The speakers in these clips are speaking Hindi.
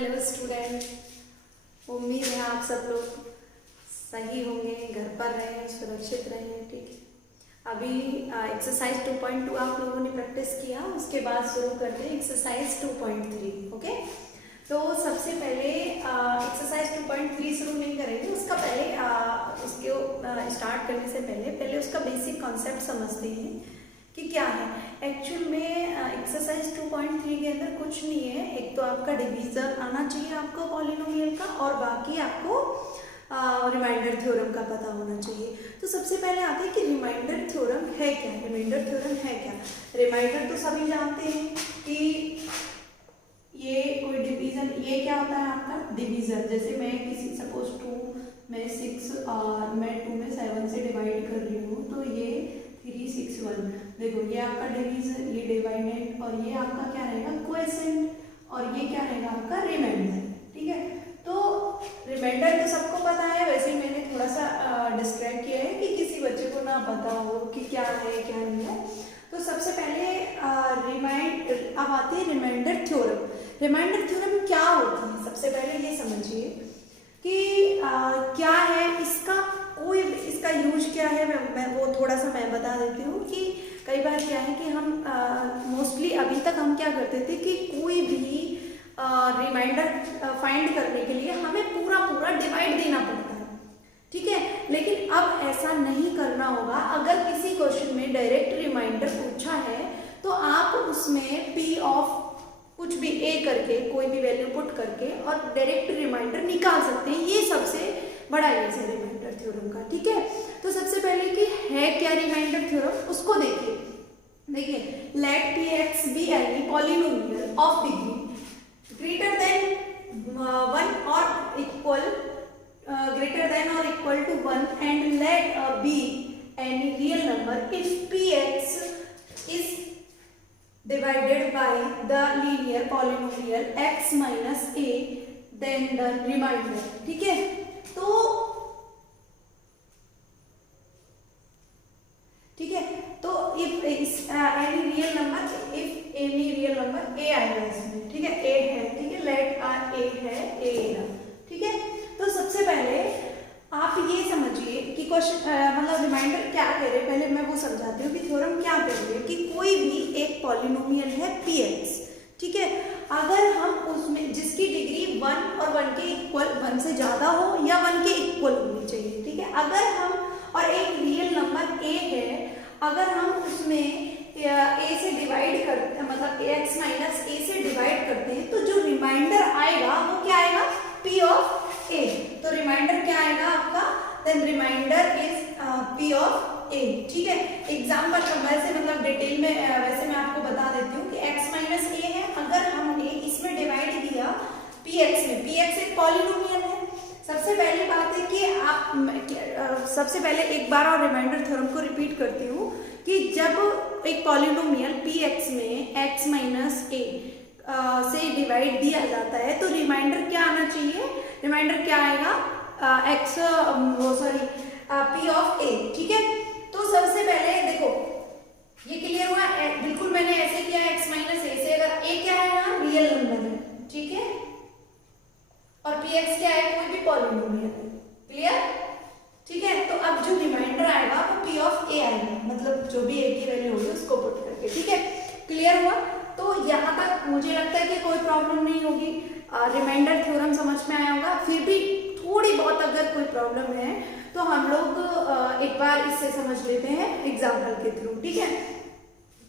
हेलो स्टूडेंट, उम्मीद है आप सब लोग सही होंगे, घर पर रहें, सुरक्षित रहें। ठीक है, अभी एक्सरसाइज 2.2 आप लोगों ने प्रैक्टिस किया, उसके बाद शुरू करते हैं एक्सरसाइज 2.3। ओके, तो सबसे पहले एक्सरसाइज 2.3 शुरू नहीं करेंगे, उसका पहले उसको स्टार्ट करने से पहले उसका बेसिक कॉन्सेप्ट समझते हैं कि क्या है। एक्चुअल में एक्सरसाइज 2.3 के अंदर कुछ नहीं है, एक तो आपका डिवीजन आना चाहिए आपको पॉलिनोमियल का, और बाकी आपको रिमाइंडर थ्योरम का पता होना चाहिए। तो सबसे पहले आते हैं कि रिमाइंडर थ्योरम है क्या। रिमाइंडर थ्योरम है क्या? रिमाइंडर तो सभी जानते हैं कि ये कोई डिवीजन, ये क्या होता है आपका डिवीजन। जैसे मैं किसी सपोज 2 में 6 और मैं 2 में 7 से डिवाइड कर रही हूँ, तो ये 3 6 1। देखो ये आपका डिवीजन, ये डिवाइडेंड, और ये आपका क्या रहेगा क्वोशिएंट, और ये क्या रहेगा आपका रिमाइंडर। ठीक है, तो रिमाइंडर तो सबको पता है, वैसे ही मैंने थोड़ा सा डिस्क्राइब किया है कि किसी बच्चे को ना पता हो कि क्या है क्या नहीं है। तो सबसे पहले अब आते हैं रिमाइंडर थ्योरम। रिमाइंडर थ्योरम क्या होती है, सबसे पहले ये समझिए कि क्या है इसका, कोई इसका यूज क्या है। मैं वो थोड़ा सा मैं बता देती हूँ कि कई बार क्या है कि हम मोस्टली अभी तक हम क्या करते थे कि कोई भी रिमाइंडर फाइंड करने के लिए हमें पूरा डिवाइड देना पड़ता है। ठीक है, लेकिन अब ऐसा नहीं करना होगा। अगर किसी क्वेश्चन में डायरेक्ट रिमाइंडर पूछा है तो आप उसमें पी ऑफ कुछ भी ए करके कोई भी वैल्यू पुट करके और डायरेक्ट रिमाइंडर निकाल सकते हैं। ये सबसे बड़ा यूज है रिमाइंडर थ्योरम का। ठीक है, तो सबसे पहले कि है क्या रिमाइंडर थ्योरम, उसको देखिए। Let p x be any polynomial of degree greater than 1 और equal greater than or equal to 1 and let b any real number if px is divided by the linear polynomial x minus a then the remainder। ठीक है, तो if any real number, if any real number a आएगा इसमें। ठीक है, a है, ठीक है, let a है a। ठीक है, तो सबसे पहले आप ये समझिए कि क्वेश्चन मतलब रिमाइंडर क्या कह रहे हैं, पहले मैं वो समझाती हूँ कि थ्योरम क्या कह रही है कि कोई भी एक पॉलिनोमियल है px। ठीक है, अगर हम उसमें जिसकी डिग्री 1 और 1 के इक्वल, 1 से ज्यादा हो या 1 के इक्वल होनी चाहिए। ठीक है, अगर हम, और एक रियल नंबर a है, अगर हम उसमें a से डिवाइड करते, मतलब ax माइनस a से डिवाइड करते हैं, तो जो रिमाइंडर आएगा वो क्या आएगा, p ऑफ a। तो रिमाइंडर क्या आएगा आपका, then remainder is p of a। ठीक है, एग्जाम्पल वैसे मतलब डिटेल में वैसे मैं आपको बता देती हूँ कि x माइनस a है, अगर हमने इसमें डिवाइड किया px में, px एक पॉलिनोमियल है। सबसे पहली बात है कि आप सबसे पहले एक बार और रिमाइंडर थ्योरम को रिपीट करती हूँ कि जब एक पॉलिनोमियल px में x माइनस a से डिवाइड दिया जाता है तो रिमाइंडर क्या आना चाहिए, रिमाइंडर क्या आएगा, p ऑफ a। ठीक है, तो सबसे पहले देखो ये क्लियर हुआ, बिल्कुल मैंने ऐसे किया x माइनस a से, अगर a क्या है यहाँ रियल नंबर है, ठीक है, और px क्या है कोई भी पॉलिनोमियल है। क्लियर? ठीक है, तो अब जो रिमाइंडर आएगा वो p ऑफ a आएगा, मतलब जो भी a की वैल्यू होगी उसको पुट करके। ठीक है, क्लियर हुआ? तो यहाँ तक मुझे लगता है कि कोई प्रॉब्लम नहीं होगी, रिमाइंडर थ्योरम समझ में आया होगा। फिर भी थोड़ी बहुत अगर कोई प्रॉब्लम है तो हम लोग एक बार इससे समझ लेते हैं एग्जाम्पल के थ्रू। ठीक है,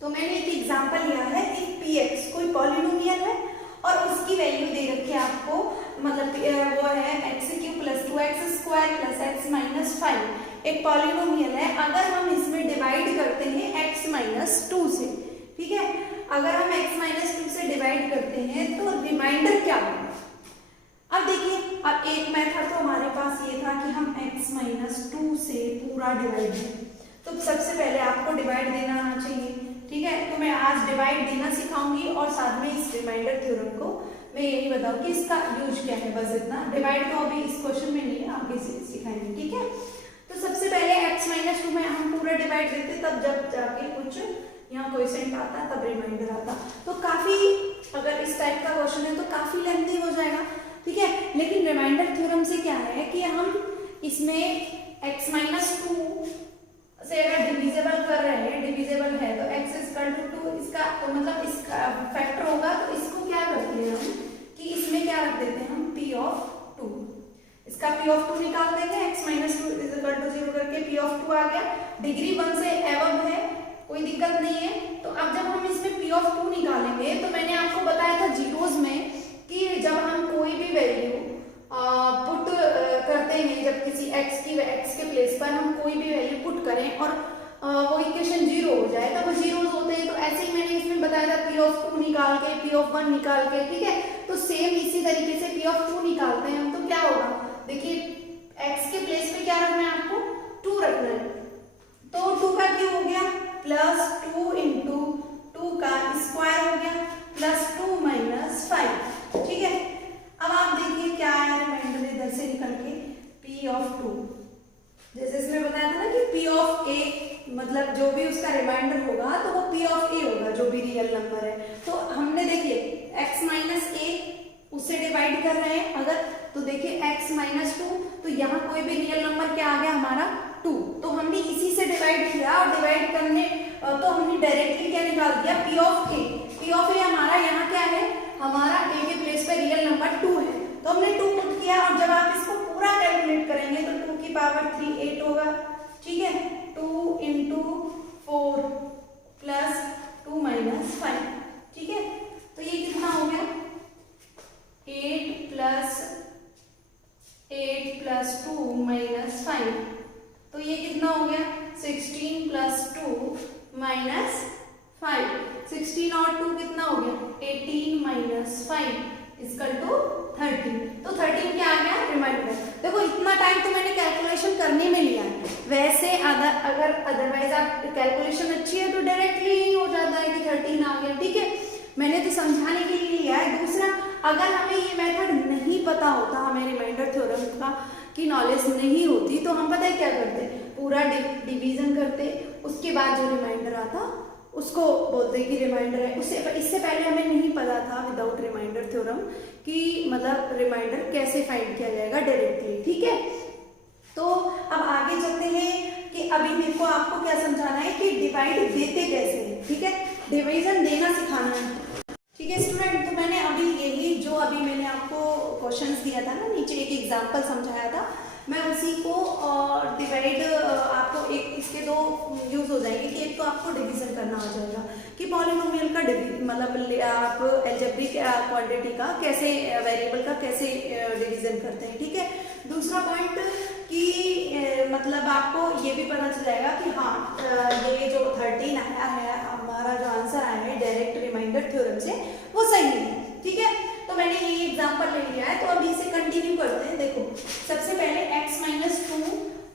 तो मैंने एक एग्जाम्पल लिया है कि px कोई पॉलिनोमियल है और उसकी वैल्यू दे रखी है आपको, मतलब वो है x³ + 2x² + x माइनस 5 एक पॉलिनोमियल है। अगर हम इसमें डिवाइड करते हैं x माइनस 2 से, ठीक है, अगर हम x माइनस 2 से डिवाइड करते हैं तो रिमाइंडर क्या होगा। अब देखिए, अब एक मेथड तो हमारे पास ये था कि हम x माइनस 2 से पूरा डिवाइड करें, तो सबसे पहले आपको डिवाइड देना आना चाहिए। ठीक है, तो मैं आज डिवाइड देना सिखाऊंगी और साथ में इस रिमाइंडर थ्योरम को मैं यही बताऊँ कि इसका यूज क्या है, बस इतना। डिवाइड तो अभी इस क्वेश्चन में नहीं है, आगे सिखाएंगे। ठीक है, तो सबसे पहले x माइनस 2 में हम पूरा डिवाइड देते, तब जब जाके कुछ यहाँ क्वेश्चन आता तब रिमाइंडर आता। तो काफी, अगर इस टाइप का क्वेश्चन है तो काफी लेंथी हो जाएगा, है। लेकिन रिमाइंडर थ्योरम से क्या है कि हम इसमें x माइनस टू से अगर डिविजिबल कर रहे हैं, डिविजिबल है तो x इक्वल टू 2, इसका तो मतलब इसका फैक्टर होगा, तो इसको क्या करते हैं हम कि इसमें क्या रख देते हैं हम p ऑफ 2, इसका p ऑफ 2 निकाल देंगे, x minus two is equal to 0 करके p ऑफ 2 आ गया। डिग्री 1 से एबव है, कोई दिक्कत नहीं है। तो अब जब हम इसमें p ऑफ 2 निकालेंगे तो मैंने आपको बताया था जीरोस में कि जब हम कोई भी वैल्यू पुट करते हैं, जब किसी x के प्लेस पर हम कोई भी वैल्यू पुट करें और वो इक्वेशन जीरो हो जाए तो वो जीरोस होते हैं। तो ऐसे ही मैंने इसमें बताया था p ऑफ 2 निकाल के, p ऑफ 1 निकाल के, ठीक है। तो सेम इसी तरीके से p ऑफ 2 निकालते हैं हम, तो क्या होगा, देखिए x के प्लेस पे क्या रखना है आपको, 2 रखना है। तो 2 का क्यूब हो गया प्लस 2 इंटू 2 का स्क्वायर हो गया प्लस 2 माइनस 5, ठीक है। अब आप देखिए क्या आया रिमाइंडर इधर से निकल के p ऑफ 2, जैसे इसमें बताया था ना कि p ऑफ a मतलब जो भी उसका रिमाइंडर होगा तो वो p ऑफ a होगा, जो भी रियल नंबर है। तो हमने देखिए x माइनस a उससे डिवाइड कर रहे हैं अगर, तो देखिए x माइनस 2, तो यहाँ कोई भी रियल नंबर क्या आ गया हमारा 2, तो हमने इसी से डिवाइड किया और डिवाइड करने तो हमने डायरेक्टली क्या निकाल दिया p of a। p of a हमारा यहाँ क्या है, हमारा a के प्लेस पे रियल नंबर 2 है, तो हमने 2 पुट किया और जब आप इसको पूरा कैलकुलेट करेंगे तो 2 की पावर 3 8 होगा, ठीक है। 2 इंटू 4 प्लस 2 माइनस 5, ठीक है। तो ये कितना हो गया 8 प्लस 2 माइनस 5, तो ये कितना हो गया 16 प्लस 2 माइनस 5, 16 और 2 कितना हो गया 18 माइनस 5 इक्वल टू 13। तो 13 क्या आ गया रिमाइंडर। देखो इतना टाइम तो मैंने कैलकुलेशन करने में लिया है, वैसे अगर अदरवाइज आप कैलकुलेशन अच्छी है तो डायरेक्टली ही हो जाता है कि 13 आ गया, ठीक है। मैंने तो समझाने के लिए लिया है। दूसरा, अगर हमें ये मेथड नहीं पता होता, हमें रिमाइंडर थ्योरम का की नॉलेज नहीं होती, तो हम पता है क्या करते, पूरा डिवीजन करते, उसके बाद जो रिमाइंडर आता उसको बोलते कि रिमाइंडर है। इससे पहले हमें नहीं पता था विदाउट रिमाइंडर थ्योरम कि मतलब रिमाइंडर कैसे फाइंड किया जाएगा डायरेक्टली, ठीक है। तो अब आगे चलते हैं कि अभी मेरे को आपको क्या समझाना है कि डिवाइड देते कैसे हैं, ठीक है। डिवीजन देना सिखाना है, ठीक है स्टूडेंट। तो मैंने अभी यही जो अभी मैंने आपको क्वेश्चंस दिया था ना, नीचे एक एग्जांपल समझाया था, मैं उसी को डिवाइड आपको एक इसके दो यूज हो जाएंगे कि एक तो आपको डिवीजन करना हो जाएगा कि पॉलिनोमियल का मतलब आप एल्जेब्रिक क्वांटिटी का कैसे, वेरिएबल का कैसे डिवीजन करते हैं, ठीक है। दूसरा पॉइंट कि मतलब आपको ये भी पता चल जाएगा कि हाँ ये जो 13 आया है, हमारा जो आंसर आया है डायरेक्ट रिमाइंडर थ्योरम से, वो सही है, ठीक है। तो मैंने ये एग्जांपल ले लिया है, तो अभी इसे कंटिन्यू करते हैं। देखो सबसे पहले x माइनस 2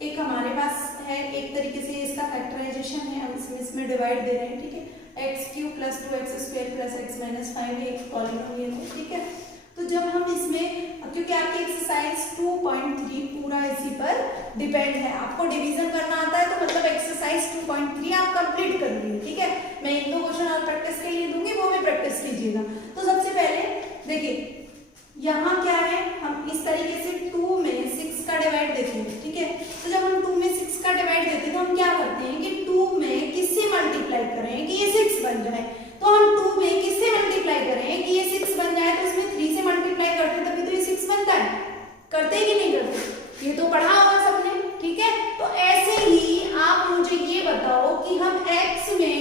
एक हमारे पास है, एक तरीके से इसका फैक्टराइजेशन है, हम इसमें डिवाइड दे रहे हैं, ठीक है। X cube plus 2x square plus x minus 5 एक पॉलिनोमियल है, ठीक है। तो जब हम इसमें, क्योंकि आपकी एक्सरसाइज 2.3 पूरा इसी पर डिपेंड है, आपको डिवीजन करना आता है तो मतलब एक्सरसाइज 2.3 आप कंप्लीट कर लीजिए, ठीक है। मैं एक दो क्वेश्चन और प्रैक्टिस के लिए दूंगी, वो भी प्रैक्टिस कीजिएगा। तो सबसे पहले देखिए यहाँ क्या है, हम इस तरीके से 2 में 6 का डिवाइड देते हैं, ठीक है। तो जब हम 2 में 6 का डिवाइड देते हैं तो हम क्या करते हैं कि 2 में किससे मल्टीप्लाई करें कि ये 6 बन जाए। तो हम 2 में किससे मल्टीप्लाई करें कि ये 6 बन जाए, तो इसमें 3 से मल्टीप्लाई करते तभी तो ये 6 बनता है, करते कि नहीं करते, ये तो पढ़ा होगा सबने, ठीक है। तो ऐसे ही आप मुझे ये बताओ कि हम x में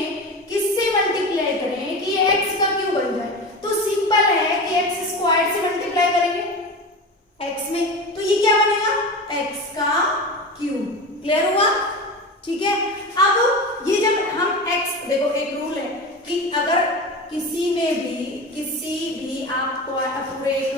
किससे मल्टीप्लाई करें कि ये x का क्यूब बन जाए। तो सिंपल है कि x स्क्वायर से मल्टीप्लाई करेंगे x में, तो ये क्या बनेगा x का क्यूब। क्लियर हुआ, ठीक है। अब ये जब हम x, देखो एक रूल है कि अगर किसी भी आपको पूरे एक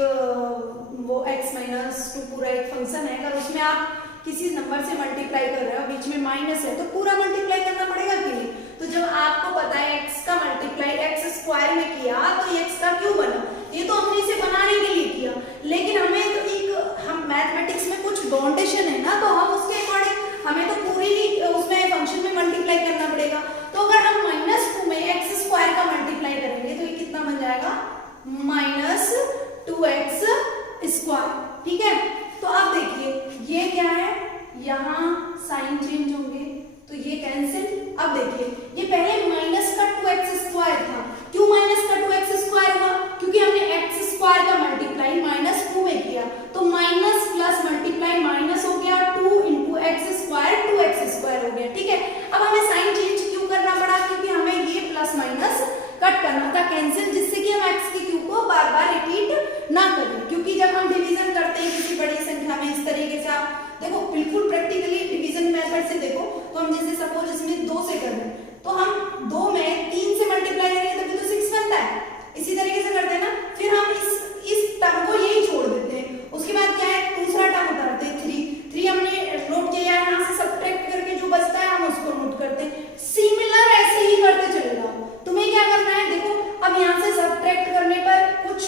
वो x माइनस 2 पूरा एक फंक्शन है, अगर उसमें आप किसी नंबर से मल्टीप्लाई कर रहे हो, बीच में माइनस है, तो पूरा मल्टीप्लाई करना पड़ेगा कि नहीं। तो जब आपको पता है x का मल्टीप्लाई x स्क्वायर में किया तो x का क्यूब बना, ये तो हमने इसे बनाने के लिए किया, लेकिन हमें तो एक हम मैथमेटिक्स में कुछ बाउंडेशन है ना, तो हम उसके अकॉर्डिंग हमें तो पूरी उसमें फंक्शन में मल्टीप्लाई करना पड़ेगा। तो अगर हम -2 में x स्क्वायर का मल्टीप्लाई करेंगे तो ये कितना बन जाएगा -2x स्क्वायर। तो हम जैसे सपोज इसमें 2 से कर रहे हैं तो हम 2 में 3 से मल्टीप्लाई करेंगे तभी तो 6 बनता है। इसी तरीके से करते हैं ना। फिर हम इस टर्म को यही छोड़ देते हैं। उसके बाद क्या है, दूसरा टर्म उतारते हैं 3 हमने नोट किया, यहाँ से सब्ट्रैक्ट करके जो बचता है हम उसको नोट करते हैं। सिमिलर ऐसे ही करते चले जाओ। तुम्हें क्या करना है, देखो अब यहाँ से सब्ट्रैक्ट करने पर कुछ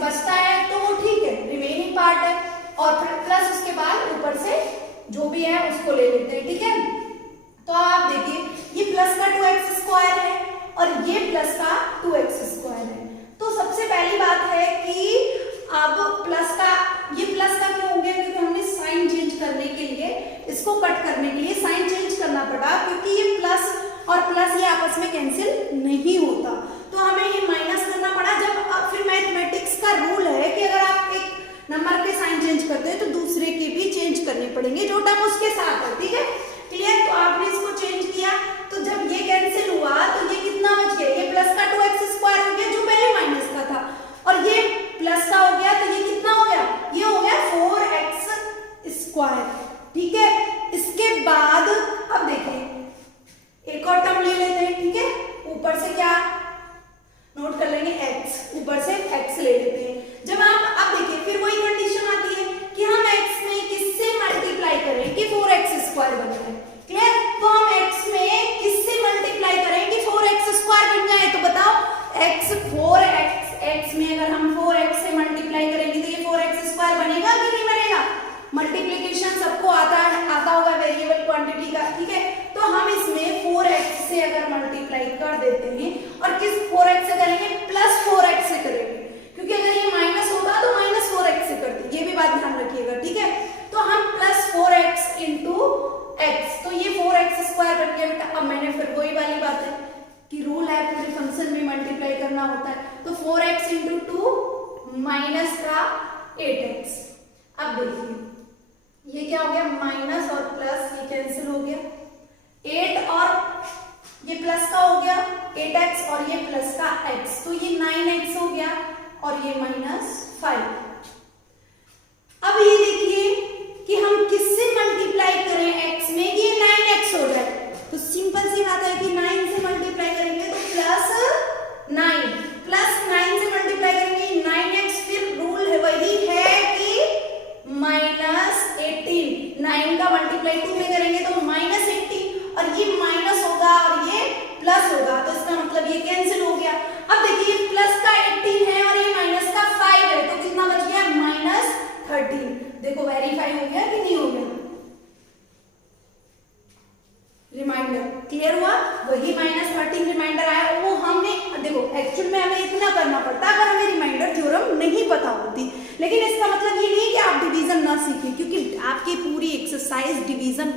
बचता है तो वो ठीक है, रिमेनिंग पार्ट है, और फिर प्लस उसके बाद ऊपर से जो भी है उसको ले लेते हैं, ठीक है। तो आप देखिए ये प्लस का 2x स्क्वायर है और ये प्लस का 2x स्क्वायर है। तो सबसे पहली बात है कि अब प्लस का क्यों हो गया, क्योंकि हमने साइन चेंज करने के लिए, इसको कट करने के लिए साइन चेंज करना पड़ा, क्योंकि ये प्लस और प्लस ये आपस में कैंसिल नहीं होता, तो हमें ये माइनस करना पड़ा। जब फिर मैथमेटिक्स का रूल है कि अगर आप एक नंबर के साइन चेंज करते हैं तो दूसरे के भी चेंज करने पड़ेंगे जो टर्म उसके साथ है, ठीक है, क्लियर। तो आपने इसको चेंज किया तो जब ये कैंसिल हुआ तो ये कितना बच गया, ये प्लस का 2x स्क्वायर हो गया जो पहले माइनस का था, और ये प्लस का हो गया तो ये कितना हो गया, ये हो गया 4x स्क्वायर, ठीक है। इसके बाद अब देखिए एक और टर्म ले लेते हैं, ठीक है, ऊपर से क्या नोट कर लेंगे x, ऊपर से x ले लेते हैं। जब आप अब देखिए फिर वही कंडीशन आती है कि हम x में किससे मल्टीप्लाई करें कि 4x स्क्वायर बन जाए, क्लियर। तो हम x में किससे मल्टीप्लाई करें कि 4x स्क्वायर बन जाए, तो बताओ x में अगर हम 4x से मल्टीप्लाई करेंगे तो ये 4x स्क्वायर बनेगा कि नहीं बनेगा। मल्टीप्लिकेशन सबको आता होगा वेरिएबल क्वांटिटी का, ठीक है। तो हम इसमें 4x से अगर मल्टीप्लाई कर देते हैं, और किस 4x से करेंगे, प्लस 4x से करेंगे, क्योंकि अगर ये माइनस होता तो माइनस 4x से करते, ये भी बात ध्यान रखिएगा, ठीक है। तो हम प्लस 4x इंटू x, तो ये 4x स्क्वायर बन गया बेटा। अब मैंने फिर वही वाली बात है कि रूल है पूरे फंक्शन में मल्टीप्लाई करना होता है, तो 4x इंटू 2 माइनस का 8x। अब देखिए ये क्या हो गया, माइनस और प्लस ये कैंसिल हो गया, 8 और ये प्लस का हो गया 8x और ये प्लस का x, तो ये 9x हो गया और ये -5। अब ये देखिए कि हम किससे मल्टीप्लाई करें x में कि ये 9x हो जाए, तो सिंपल सी बात है कि 9 से मल्टीप्लाई करेंगे तो +9 से मल्टीप्लाई करेंगे 9x, फिर रूल है वही है कि -18, 9 का मल्टीप्लाई 2 में करेंगे तो -18, और ये माइनस होगा और ये प्लस होगा, तो इसका मतलब ये कैंसिल हो गया। अब देखिए प्लस का 18 है और ये माइनस का 5 है, तो कितना बच गया, -13। देखो वेरीफाई हो गया कि नहीं हो गया, रिमाइंडर क्लियर हुआ, वही -13 रिमाइंडर आया, वो हमने देखो एक्चुअल में हमें इतना करना पड़ता अगर हमें रिमाइंडर थ्योरम नहीं पता होती, लेकिन इसका मतलब ये नहीं कि आप डिवीजन ना सीखें, क्योंकि आपकी पूरी एक्सरसाइज डिवीजन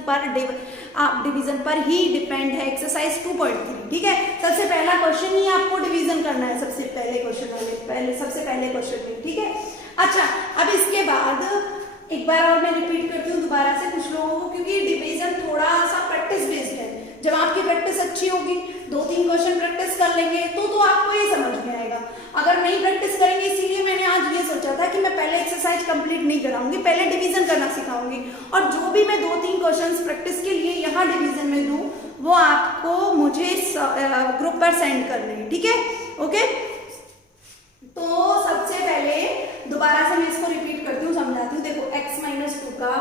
पर ही डिपेंड है। एक्सरसाइज 2.3, ठीक है। सबसे पहला क्वेश्चन ही आपको डिवीजन करना है, सबसे पहले क्वेश्चन में, ठीक है। अच्छा, अब इसके बाद एक बार और मैं रिपीट करती हूँ दोबारा से कुछ लोगों को, क्योंकि डिवीजन थोड़ा सा प्रैक्टिस बेस्ड है। जब आपकी प्रैक्टिस अच्छी होगी, 2-3 क्वेश्चन प्रैक्टिस कर लेंगे तो आपको ये समझ में आएगा। अगर नहीं प्रैक्टिस करेंगे, इसीलिए मैंने आज ये सोचा था कि मैं पहले एक्सरसाइज कंप्लीट नहीं कराऊंगी, पहले डिवीजन करना सिखाऊंगी, और जो भी मैं 2-3 क्वेश्चन प्रैक्टिस के लिए यहाँ डिवीजन में दूँ वो आपको मुझे ग्रुप पर सेंड करने हैं, ठीक है, ओके। तो सबसे पहले दोबारा से मैं इसको रिपीट करती हूँ, समझाती हूँ। देखो x-2 का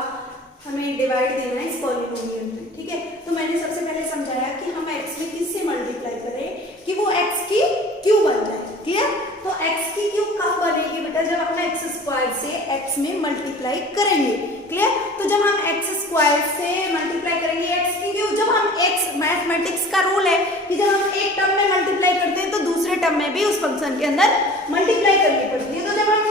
हमें डिवाइड देना है इस पॉलिनोमियल में, ठीक है। तो मैंने सबसे पहले समझाया कि हम x में किससे मल्टीप्लाई करें कि वो x की क्यूब बन जाए, क्लियर। तो x की क्यूब कब बनेगी बेटा, जब हम x स्क्वायर से x में मल्टीप्लाई करेंगे, क्लियर। तो जब हम x स्क्वायर से मल्टीप्लाई करेंगे x की क्यूब, जब हम x, मैथमेटिक्स का रूल है कि जब हम एक टर्म में मल्टीप्लाई करते हैं तो दूसरे टर्म में भी उस फंक्शन के अंदर मल्टीप्लाई करनी पड़ती है। तो जब हम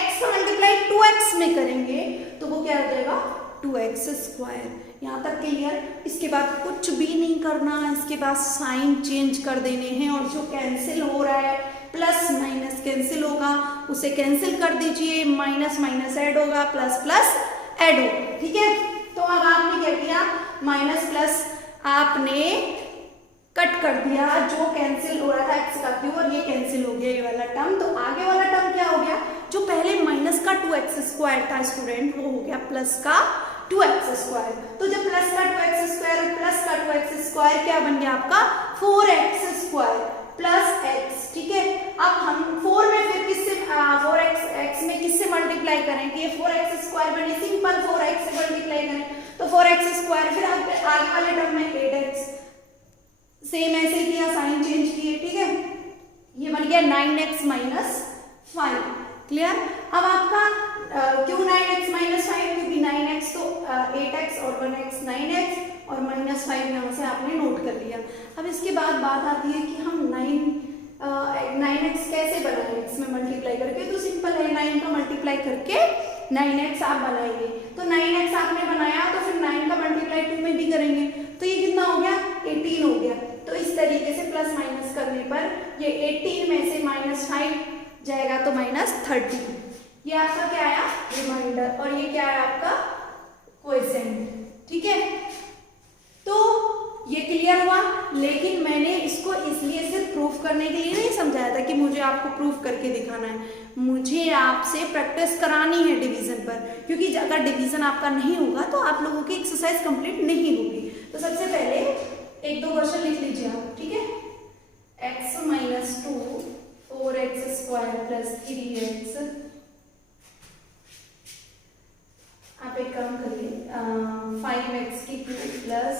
x का मल्टीप्लाई 2x में करेंगे तो वो क्या हो जाएगा, 2x स्क्वायर। यहाँ तक क्लियर। इसके बाद कुछ भी नहीं करना, इसके बाद साइन चेंज कर देने हैं, और जो कैंसिल हो रहा है प्लस माइनस कैंसिल होगा, उसे कैंसिल कर दीजिए, माइनस माइनस ऐड होगा, प्लस प्लस ऐड होगा, ठीक है। तो अब आपने क्या किया, माइनस प्लस आपने कट कर दिया, जो कैंसिल हो रहा था x का क्यूब, और ये कैंसिल हो गया ये वाला टर्म। तो आगे वाला टर्म क्या हो गया, जो पहले माइनस का 2x स्क्वायर था स्टूडेंट, वो हो गया प्लस का 2x²। तो जब प्लस का 2x² और प्लस का 2x² क्या बन गया आपका 4x² प्लस x, ठीक है। अब हम 4 में फिर किससे 4x में किससे मल्टीप्लाई करें कि ये 4x² बने, सिंपल 4x से मल्टीप्लाई करें तो 4x² फिर आगे वाले टर्म में 8x, सेम ऐसे किया, साइन चेंज किए, ठीक है। ये बन गया 9x - 5, क्लियर। अब आपका क्यों 9x - 5, क्योंकि 9x तो 8x और 1x 9x और -5 यहाँ से आपने नोट कर लिया। अब इसके बाद बात आती है कि हम 9x कैसे बनाएं x में मल्टीप्लाई करके, तो सिंपल है 9 का मल्टीप्लाई करके 9x आप बनाएंगे। तो 9x आपने बनाया तो फिर 9 का मल्टीप्लाई 2 में भी करेंगे, तो ये कितना हो गया 18 हो गया। तो इस तरीके से प्लस माइनस करने पर ये 18 में से -5 जाएगा तो -30। ये आपका क्या आया रिमाइंडर, और ये क्या है आपका क्वोशिएंट, ठीक है। तो ये क्लियर हुआ, लेकिन मैंने इसको इसलिए सिर्फ प्रूफ करने के लिए नहीं समझाया था कि मुझे आपको प्रूफ करके दिखाना है, मुझे आपसे प्रैक्टिस करानी है डिवीजन पर, क्योंकि अगर डिवीजन आपका नहीं होगा तो आप लोगों की एक्सरसाइज कंप्लीट नहीं होगी। तो सबसे पहले 1-2 क्वेश्चन लिख लीजिए आप, ठीक है। x - 2 4x² + 3x, आप एक काम करिए 5x³ plus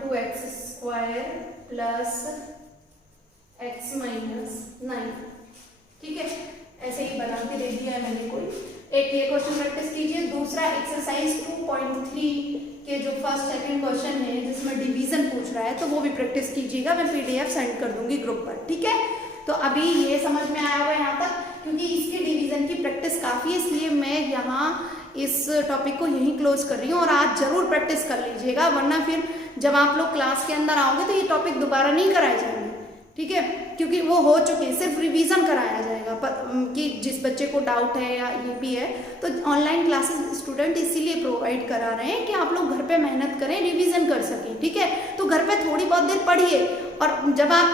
2x² plus x - 9, ठीक है। ऐसे ही बना के दे दिया है मैंने कोई एक, ये क्वेश्चन प्रैक्टिस कीजिए। दूसरा एक्सरसाइज 2.3 के जो फर्स्ट सेकंड क्वेश्चन है जिसमें डिवीजन पूछ रहा है, तो वो भी प्रैक्टिस कीजिएगा, मैं PDF सेंड कर दूंगी ग्रुप पर, ठीक है। तो अभी ये समझ में आया होगा यहाँ तक, क्योंकि इसके डिवीजन की प्रैक्टिस काफ़ी है, इसलिए मैं यहाँ इस टॉपिक को यहीं क्लोज कर रही हूँ। और आज जरूर प्रैक्टिस कर लीजिएगा, वरना फिर जब आप लोग क्लास के अंदर आओगे तो ये टॉपिक दोबारा नहीं कराए जाएंगे, ठीक है, क्योंकि वो हो चुके, सिर्फ रिवीजन कराया जाएगा। कि जिस बच्चे को डाउट है या ये भी है, तो ऑनलाइन क्लासेस स्टूडेंट इसीलिए प्रोवाइड करा रहे हैं कि आप लोग घर पे मेहनत करें, रिवीजन कर सकें, ठीक है। तो घर पे थोड़ी बहुत देर पढ़िए, और जब आप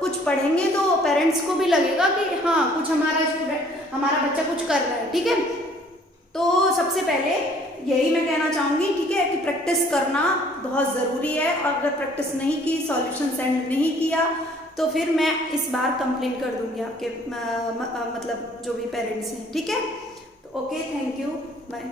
कुछ पढ़ेंगे तो पेरेंट्स को भी लगेगा कि हाँ कुछ हमारा बच्चा कुछ कर रहा है, ठीक है। तो सबसे पहले यही मैं कहना चाहूँगी, ठीक है, कि प्रैक्टिस करना बहुत ज़रूरी है। अगर प्रैक्टिस नहीं की, सॉल्यूशन सेंड नहीं किया, तो फिर मैं इस बार कंप्लेन कर दूंगी आपके मतलब जो भी पेरेंट्स हैं, ठीक है। तो ओके, थैंक यू, बाय।